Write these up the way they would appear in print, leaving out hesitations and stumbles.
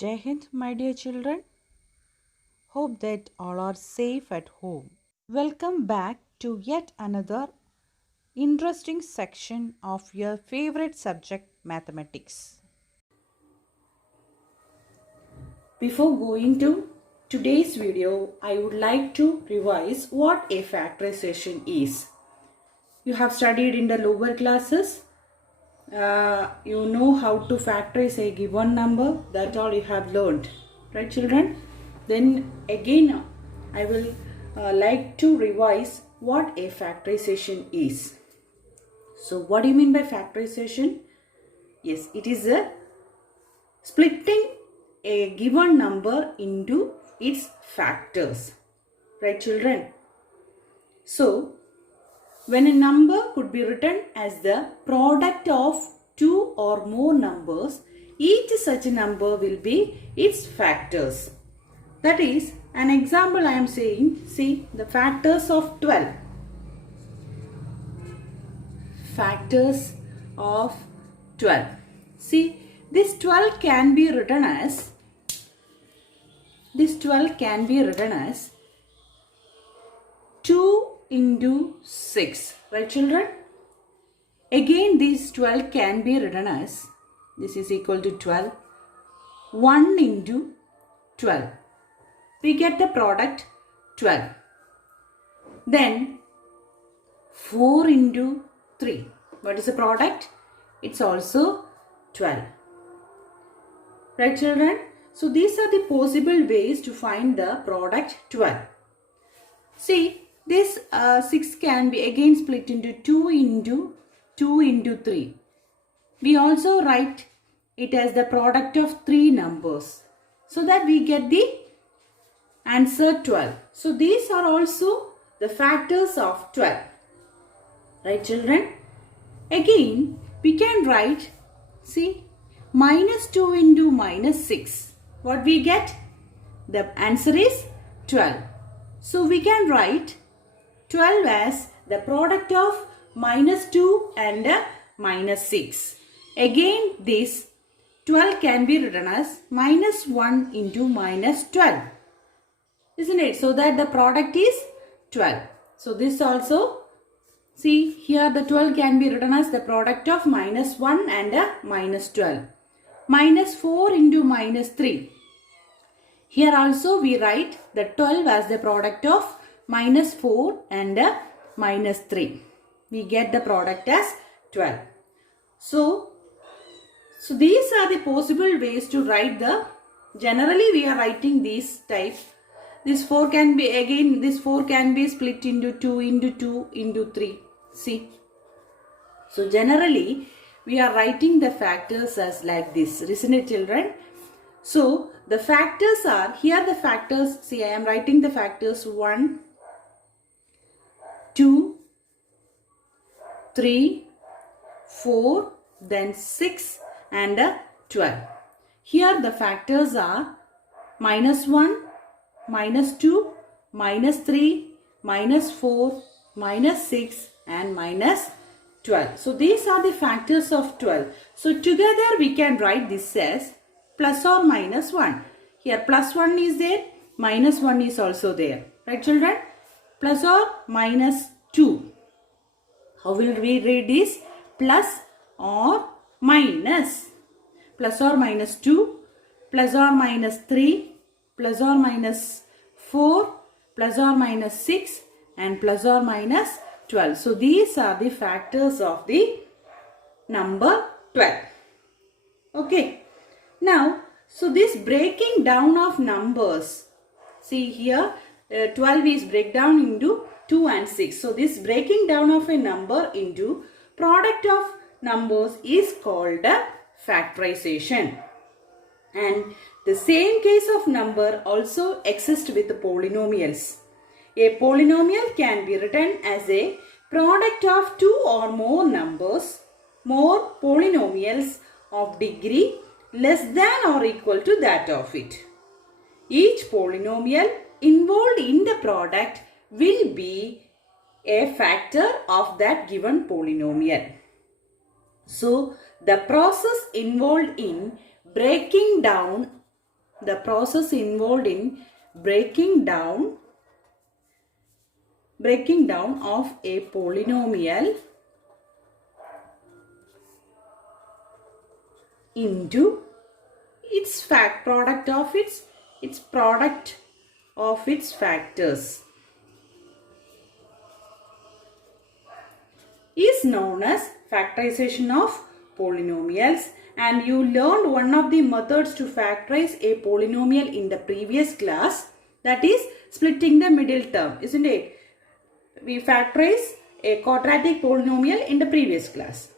Jai Hind, my dear children. Hope that all are safe at home. Welcome back to yet another interesting section of your favorite subject, mathematics. Before going to today's video, I would like to revise what a factorization is. You have studied in the lower classes. You know how to factorize a given number. That's all you have learned, right children? Then again I will like to revise what a factorization is. So what do you mean by factorization? Yes, it is a splitting a given number into its factors, right children? So when a number could be written as the product of two or more numbers, each such number will be its factors. That is, an example I am saying, see the factors of 12. Factors of 12. See, this 12 can be written as 2 into 6, right children? Again this 12 can be written as, this is equal to 12, 1 into 12. We get the product 12. Then 4 into 3. What is the product? It's also 12. Right children? So these are the possible ways to find the product 12. See, this 6 can be again split into 2 into 3. We also write it as the product of 3 numbers, so that we get the answer 12. So these are also the factors of 12. Right children? Again, we can write, see, minus 2 into minus 6. What we get? The answer is 12. So we can write 12 as the product of minus 2 and minus 6. Again, this 12 can be written as minus 1 into minus 12. Isn't it? So that the product is 12. So this also, see here the 12 can be written as the product of minus 1 and minus 12. Minus 4 into minus 3. Here also we write the 12 as the product of minus 4 and minus 3. We get the product as 12. So these are the possible ways to write the, generally we are writing these types. This 4 can be, again this 4 can be split into 2 into 2 into 3. See. So generally we are writing the factors as like this. Isn't it children? So the factors are, here the factors, see I am writing the factors 1, 2, 3, 4, then 6 and 12. Here the factors are minus 1, minus 2, minus 3, minus 4, minus 6 and minus 12. So these are the factors of 12. So together we can write this as plus or minus 1. Here plus 1 is there, minus 1 is also there. Right children? Plus or minus 2. How will we read this? Plus or minus. Plus or minus 2, plus or minus 3, plus or minus 4, plus or minus 6 and plus or minus 12. So these are the factors of the number 12. Okay. Now, so this breaking down of numbers, see here 12 is breakdown into 2 and 6. So this breaking down of a number into product of numbers is called factorization. And the same case of number also exists with the polynomials. A polynomial can be written as a product of two or more numbers, more polynomials of degree less than or equal to that of it. Each polynomial involved in the product will be a factor of that given polynomial. So the process involved in breaking down the process involved in breaking down of a polynomial into its product of its factors is known as factorization of polynomials. And you learned one of the methods to factorize a polynomial in the previous class, that is splitting the middle term, isn't it? We factorize a quadratic polynomial in the previous class.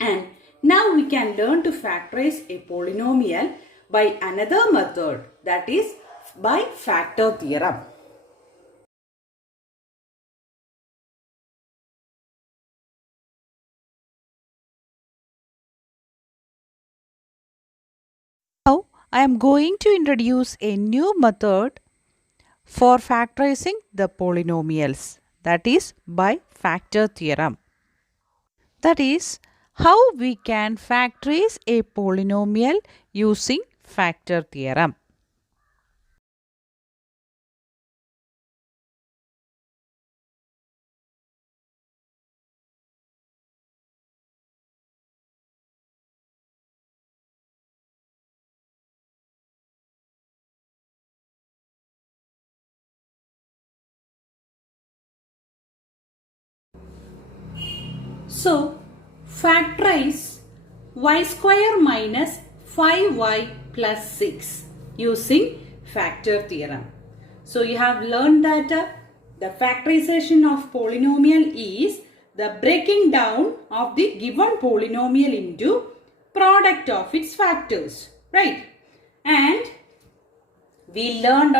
And now we can learn to factorize a polynomial by another method, that is by factor theorem. Now, I am going to introduce a new method for factorizing the polynomials, that is by factor theorem. That is how we can factorize a polynomial using factor theorem. So, factorize y square minus 5y plus 6 using factor theorem. So, you have learned that the factorization of polynomial is the breaking down of the given polynomial into product of its factors, right? And we learned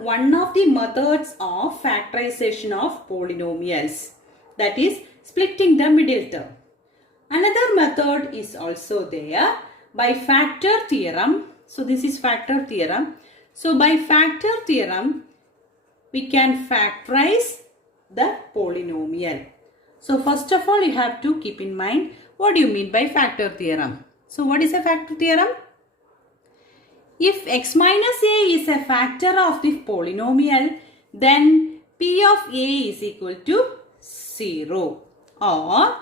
one of the methods of factorization of polynomials, that is splitting the middle term. Another method is also there by factor theorem. So this is factor theorem. So by factor theorem, we can factorize the polynomial. So first of all, you have to keep in mind what do you mean by factor theorem. So what is a factor theorem? If x minus a is a factor of the polynomial, then p of a is equal to 0. Or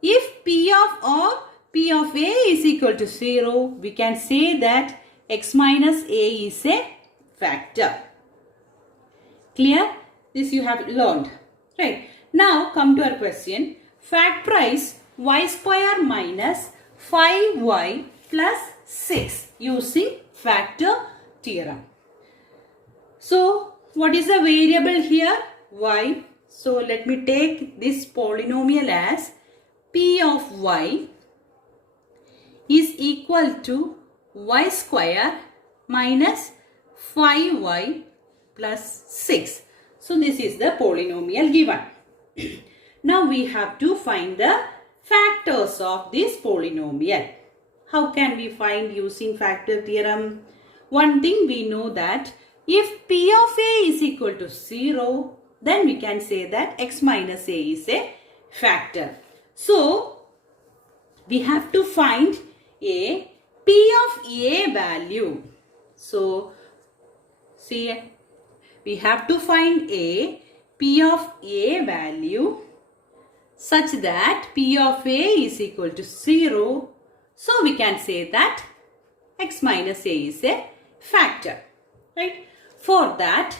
if p of a is equal to 0, we can say that x minus a is a factor. Clear? This you have learned. Right. Now come to our question. Factorize y square minus 5y plus 6 using factor theorem. So what is the variable here? Y. So let me take this polynomial as p of y is equal to y square minus 5y plus 6. So this is the polynomial given. Now we have to find the factors of this polynomial. How can we find using factor theorem? One thing we know that if p of a is equal to 0, then we can say that x minus a is a factor. So we have to find a p of a value. So see, we have to find a p of a value such that p of a is equal to 0. So we can say that x minus a is a factor, right? For that,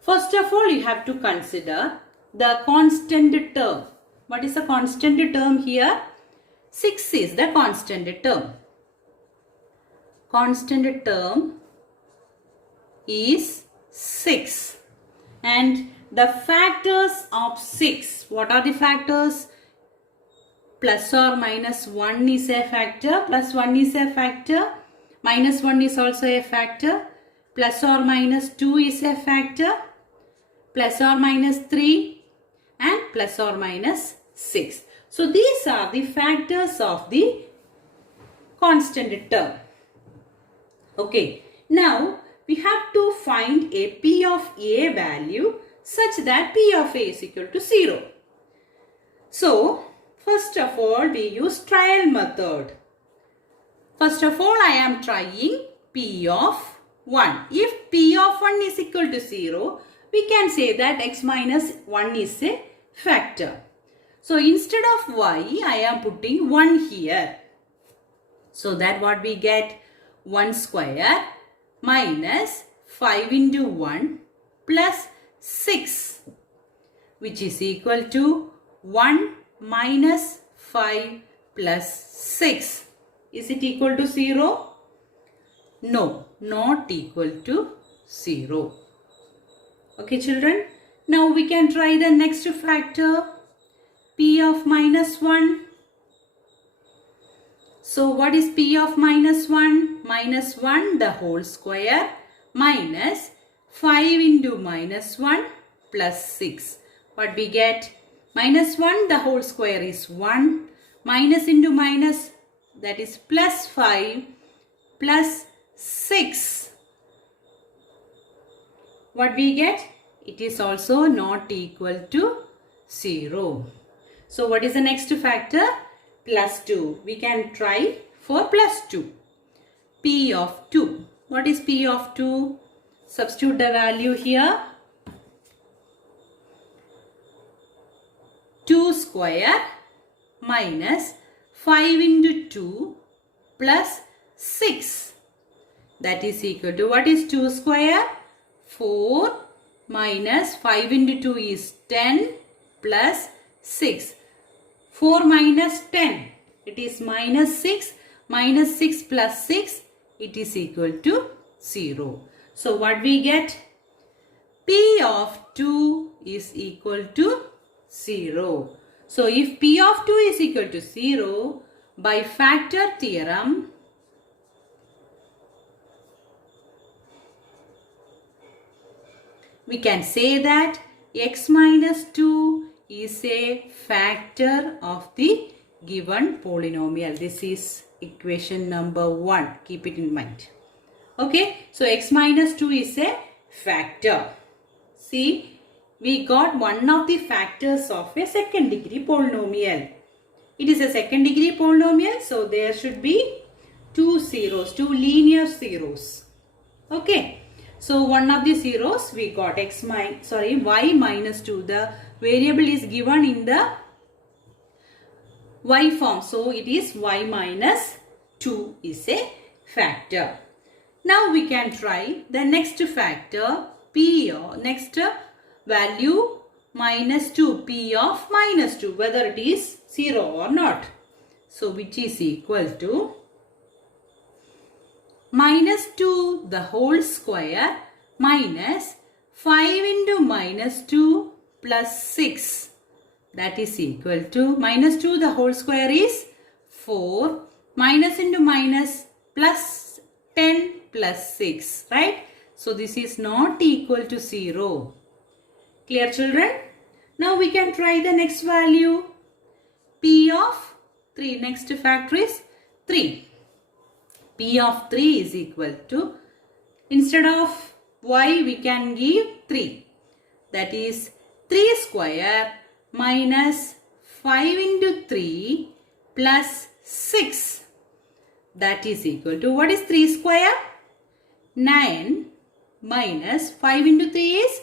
first of all, you have to consider the constant term. What is the constant term here? 6 is the constant term. Constant term is 6. And the factors of 6, what are the factors? Plus or minus 1 is a factor, plus 1 is a factor, minus 1 is also a factor, plus or minus 2 is a factor, plus or minus 3 and plus or minus 6. So these are the factors of the constant term. Okay, now we have to find a p of a value such that p of a is equal to 0. So First of all, we use trial method. First of all, I am trying P of 1. If P of 1 is equal to 0, we can say that x minus 1 is a factor. So instead of y, I am putting 1 here. So that what we get? 1 square minus 5 into 1 plus 6, which is equal to 1 minus 5 plus 6. Is it equal to 0? No, not equal to 0. Okay, children. Now we can try the next factor, P of minus 1. So what is P of minus 1? Minus 1 the whole square minus 5 into minus 1 plus 6. What we get? Minus 1 the whole square is 1. Minus into minus, that is plus 5 plus 6. What we get? It is also not equal to 0. So what is the next factor? Plus 2. We can try for plus 2. P of 2. What is P of 2? Substitute the value here. 2 square minus 5 into 2 plus 6. That is equal to, what is 2 square? 4 minus 5 into 2 is 10 plus 6. 4 minus 10. It is minus 6. Minus 6 plus 6. It is equal to 0. So what we get? P of 2 is equal to 0. So if P of 2 is equal to 0, by factor theorem, we can say that x minus 2 is a factor of the given polynomial. This is equation number 1. Keep it in mind. Okay, so x minus 2 is a factor. See, we got one of the factors of a second degree polynomial. It is a second degree polynomial, so there should be two zeros, two linear zeros. Okay, so one of the zeros we got y minus 2. The variable is given in the y form, so it is y minus 2 is a factor. Now we can try the next factor, P of next value minus 2, P of minus 2, whether it is 0 or not. So which is equal to minus 2 the whole square minus 5 into minus 2 plus 6. That is equal to minus 2 the whole square is 4. Minus into minus plus 10 plus 6. Right? So this is not equal to 0. Clear, children? Now we can try the next value. P of 3. Next factor is 3. P of 3 is equal to, instead of y we can give 3. That is 3 square minus 5 into 3 plus 6. That is equal to, what is 3 square? 9 minus 5 into 3 is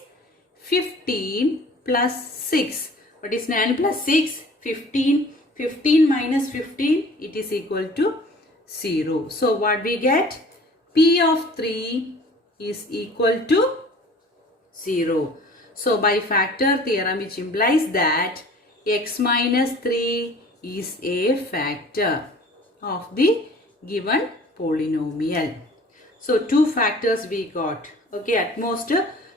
15 plus 6. What is 9 plus 6? 15. 15 minus 15, it is equal to 0. So what we get? P of 3 is equal to 0. So by factor theorem, which implies that x minus 3 is a factor of the given polynomial. So two factors we got. Okay, at most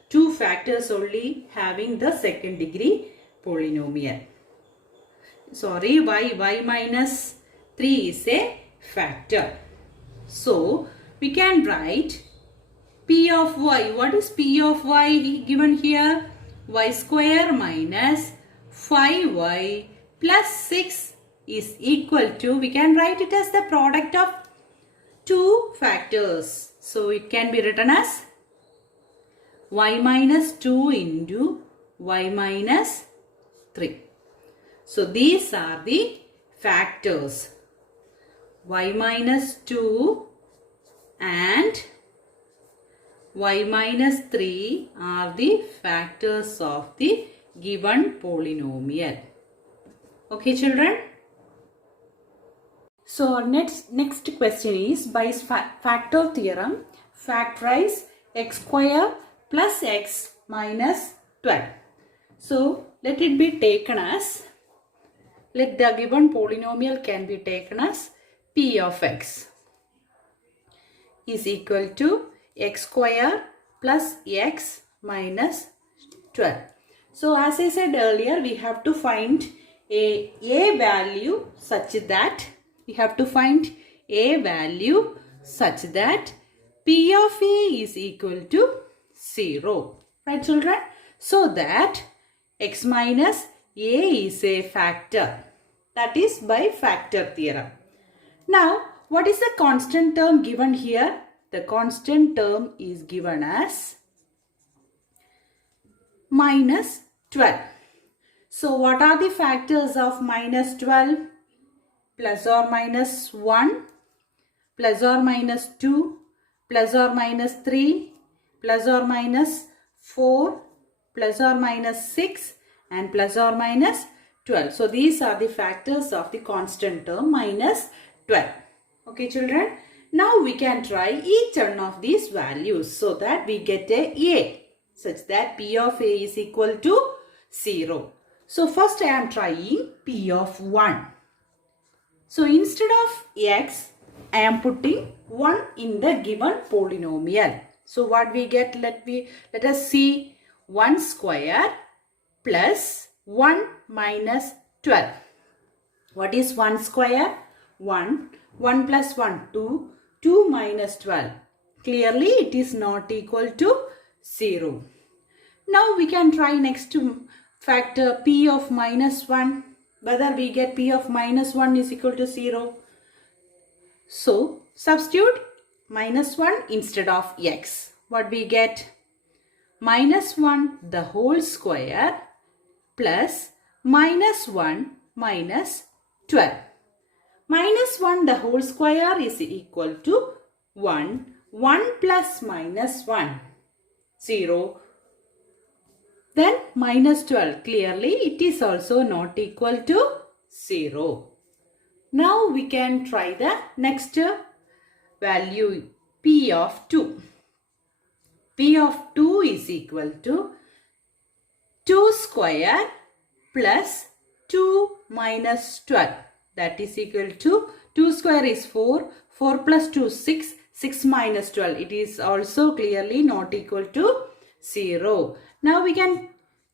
two factors only having the second degree polynomial. Sorry, y minus 3 is a factor. So we can write P of y. What is P of y given here? Y square minus 5y plus 6 is equal to, we can write it as the product of two factors. So it can be written as y minus 2 into y minus 3. So these are the factors. Y minus 2 and y minus 3 are the factors of the given polynomial. Okay, children? So our next question is, by factor theorem, factorize x square plus x minus 12. So let it be taken as, let the given polynomial can be taken as p of x is equal to x square plus x minus 12. So as I said earlier, we have to find a value such that p of a is equal to 0. Right, children? So that x minus a is a factor. That is by factor theorem. Now, what is the constant term given here? The constant term is given as minus 12. So, what are the factors of minus 12? Plus or minus 1, plus or minus 2, plus or minus 3, plus or minus 4, plus or minus 6, and plus or minus 12. So, these are the factors of the constant term minus 12. Okay, children? Now, we can try each one of these values so that we get a such that p of a is equal to 0. So, first I am trying p of 1. So, instead of x, I am putting 1 in the given polynomial. So, what we get? Let us see 1 square plus 1 minus 12. What is 1 square? 1. 1 plus 1, 2. 2 minus 12. Clearly, it is not equal to 0. Now, we can try next to factor p of minus 1. Whether we get p of minus 1 is equal to 0. So, substitute minus 1 instead of x. What we get? Minus 1 the whole square plus minus 1 minus 12. Minus 1 the whole square is equal to 1. 1 plus minus 1, 0. Then minus 12. Clearly, it is also not equal to 0. Now, we can try the next value, p of 2. P of 2 is equal to 2 square plus 2 minus 12. That is equal to 2 square is 4. 4 plus 2, 6. 6 minus 12. It is also clearly not equal to 0. Now we can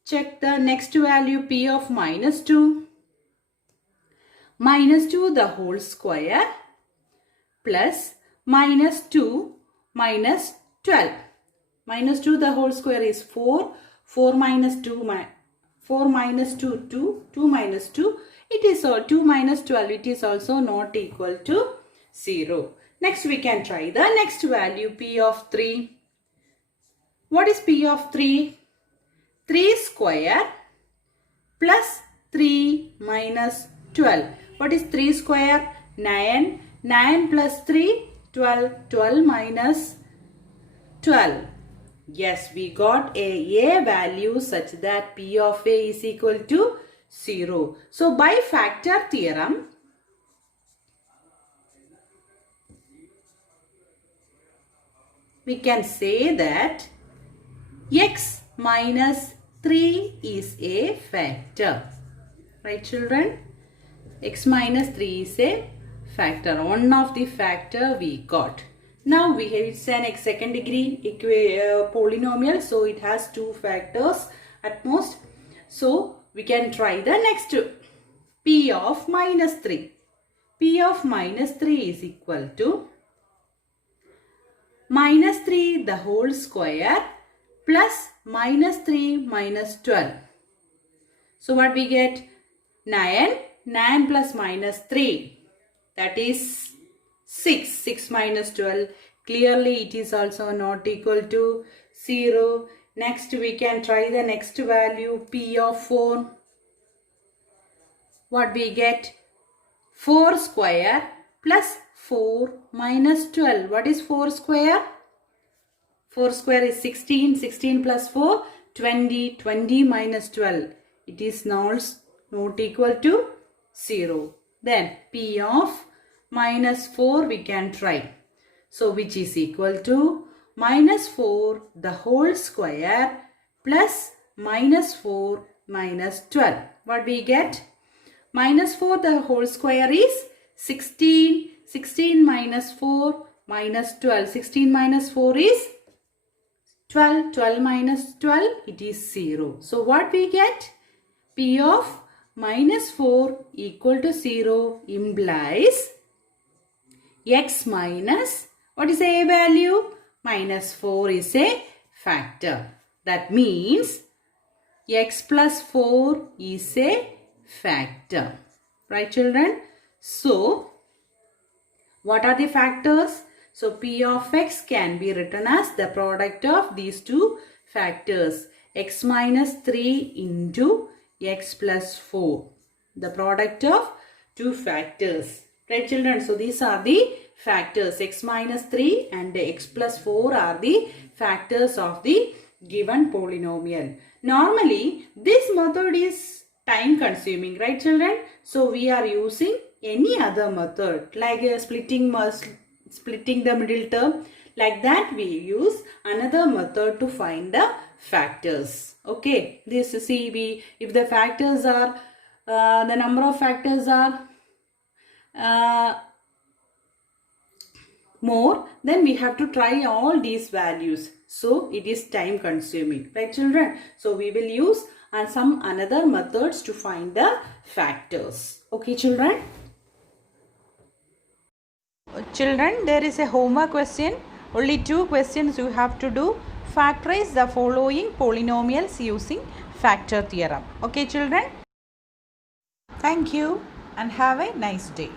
check the next value, p of minus 2. Minus 2 the whole square plus minus 2 minus 12. Minus 2 the whole square is 4. 4 minus 2, 4 minus 2, 2. 2 minus 2. It is 2 minus 12. It is also not equal to 0. Next we can try the next value, p of 3. What is p of 3? 3 square plus 3 minus 12. What is 3 square? 9. 9 plus 3, 12. 12 minus 12. Yes, we got a value such that p of a is equal to 0. So, by factor theorem, we can say that x minus 3 is a factor. Right, children? X minus 3 is a factor. One of the factor we got. Now, it's an second degree polynomial. So, it has 2 factors at most. So, we can try the next p of minus 3. P of minus 3 is equal to minus 3 the whole square plus minus 3 minus 12. So, what we get? 9. 9 plus minus 3. That is 6. 6 minus 12. Clearly, it is also not equal to 0. Next, we can try the next value, p of 4. what we get? 4 square plus 4 minus 12. What is 4 square? 4 square is 16. 16 plus 4, 20. 20 minus 12. It is not equal to 0. Then P of minus 4 we can try. So which is equal to minus 4 the whole square plus minus 4 minus 12. What we get? Minus 4 the whole square is 16. 16 minus 4 minus 12. 16 minus 4 is 12. 12 minus 12, it is 0. So what we get? P of minus 4 equal to 0 implies x minus, what is a value? Minus 4 is a factor. That means x plus 4 is a factor. Right, children? So, what are the factors? So, P of x can be written as the product of these two factors. X minus 3 into x plus 4. The product of two factors. Right, children? So, these are the factors. X minus 3 and x plus 4 are the factors of the given polynomial. Normally, this method is time consuming, right, children? So, we are using any other method like splitting the middle term. Like that, we use another method to find the factors. Okay, this see, if the factors are the number of factors are more, then we have to try all these values. So it is time consuming, right, children? So we will use some another methods to find the factors. Okay, children? Children, there is a homework question. Only 2 questions you have to do. Factorize the following polynomials using factor theorem. Okay, children? Thank you and have a nice day.